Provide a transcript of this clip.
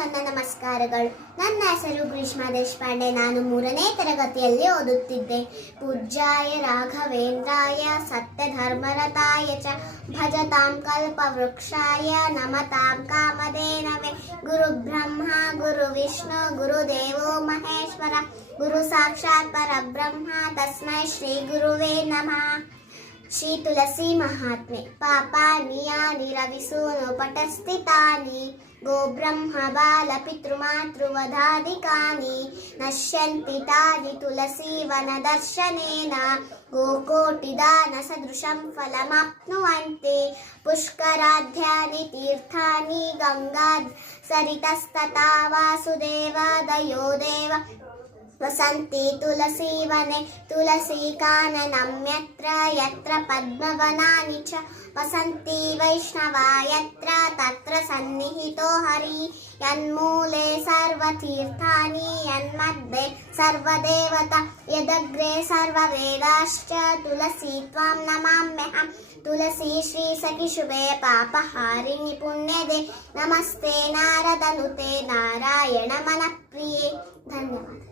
ನನ್ನ ನಮಸ್ಕಾರಗಳು. ನನ್ನ ಹೆಸರು ಗ್ರೀಷ್ಮಾ ದೇಶಪಾಂಡೆ. ನಾನು 3ನೇ ತರಗತಿಯಲ್ಲಿ ಓದುತ್ತಿದ್ದೆ. ಪೂಜ್ಯಾಯ ರಾಘವೇಂದ್ರಾಯ ಸತ್ಯಧರ್ಮರತಾಯ ಚ ಭಜತಾಂ ಕಲ್ಪವೃಕ್ಷಾಯ ನಮತಾಂ ಕಾಮಧೇನವೇ. ಗುರು ಬ್ರಹ್ಮ ಗುರು ವಿಷ್ಣು ಗುರುದೇವೋ ಮಹೇಶ್ವರ ಗುರು ಸಾಕ್ಷಾತ್ ಪರಬ್ರಹ್ಮ ತಸ್ಮೈ ಶ್ರೀ ಗುರುವೇ ನಮಃ. ಶ್ರೀ ತುಳಸಿ ಮಹಾತ್ಮೆ. ಪಾಪಾನಿ ಯಾನಿ ರವಿಸೂನು ಪಟಸ್ಥಿತಾನಿ ಗೋ ಬ್ರಹ್ಮ ಬಾಲ ಪಿತೃಮಾತೃವಧಾಧಿಕಾನಿ ನಶ್ಯಂತಿ ತಾನಿ ತುಳಸಿ ವನ ದರ್ಶನೇನ ಗೋಕೋಟಿ ದಾನ ಸದೃಶಂ ಫಲಮಾಪ್ನುವಂತೆ. ಪುಷ್ಕರಾಧ್ಯಾನಿ ತೀರ್ಥಾನಿ ಗಂಗಾ ಸರಿತಸ್ತಥಾ ವಾಸುದೇವಾದಯೋ ದೇವ ವಸಂತಿ ತುಳಸಿ ವನೆ ತುಳಸಿ ಕಾನನಂ ಯತ್ರ ಯತ್ರ ಪದ್ಮವನಾನಿ ಚ ವಸಂತಿ ವೈಷ್ಣವಾ ಯತ್ರ ತತ್ರ ಸನ್ನಿಹಿತೋ ಹರಿ. ಯನ್ಮೂಲೆ ಸರ್ವತೀರ್ಥಾನಿ ಯನ್ಮಧ್ಯೆ ಸರ್ವದೇವತಾ ಯದಗ್ರೆ ಸರ್ವವೇದಾಶ್ಚ ತುಳಸಿ ತ್ವಾಂ ನಮಾಮ್ಯಹಂ. ತುಳಸಿ ಶ್ರೀ ಸಖಿ ಶುಭೆ ಪಾಪಹಾರಿಣಿ ಪುಣ್ಯದೆ ನಮಸ್ತೆ ನಾರದನುತೆ ನಾರಾಯಣ ಮನಪ್ರಿಯೆ. ಧನ್ಯವಾದ.